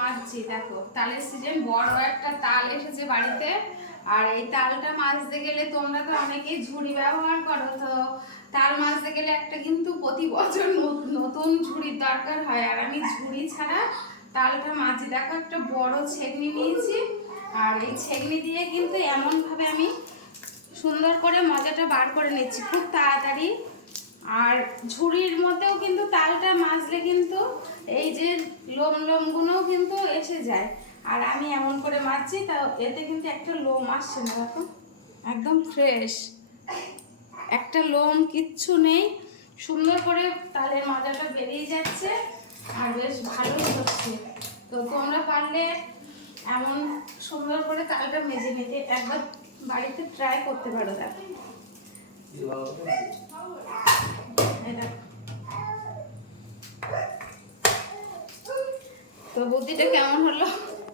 মাজছি। দেখো তালের সিজন, বড় একটা তাল এসেছে বাড়িতে। আর এই তালটা মাজতে গেলে তোমরা তো অনেকেই ঝুড়ি ব্যবহার করো, তো তাল মাজতে গেলে একটা কিন্তু প্রতি বছর নতুন ঝুড়ির দরকার হয়। আর আমি ঝুড়ি ছাড়া তালটা মাজি। দেখো একটা বড় ছেঁকনি নিয়েছি, আর এই ছেঁকনি দিয়ে কিন্তু এমনভাবে আমি সুন্দর করে মজাটা বার করে নিচ্ছি খুব তাড়াতাড়ি। আর ঝুড়ির মধ্যেও কিন্তু তালটা মাজলে কিন্তু এই যে লোমগুলোও কিন্তু এসে যায়। আর আমি এমন করে মাজছি, তা এতে কিন্তু একটা লোম আসছে না। দেখো একদম ফ্রেশ, একটা লোম কিচ্ছু নেই। সুন্দর করে তালের মাজাটা বেরিয়ে যাচ্ছে আর বেশ ভালোই হচ্ছে। তো তোমরা পারলে এমন সুন্দর করে তালটা মেজে নিতে একবার বাড়িতে ট্রাই করতে পারো। দেখো তো বুদ্ধিটা কেমন হলো?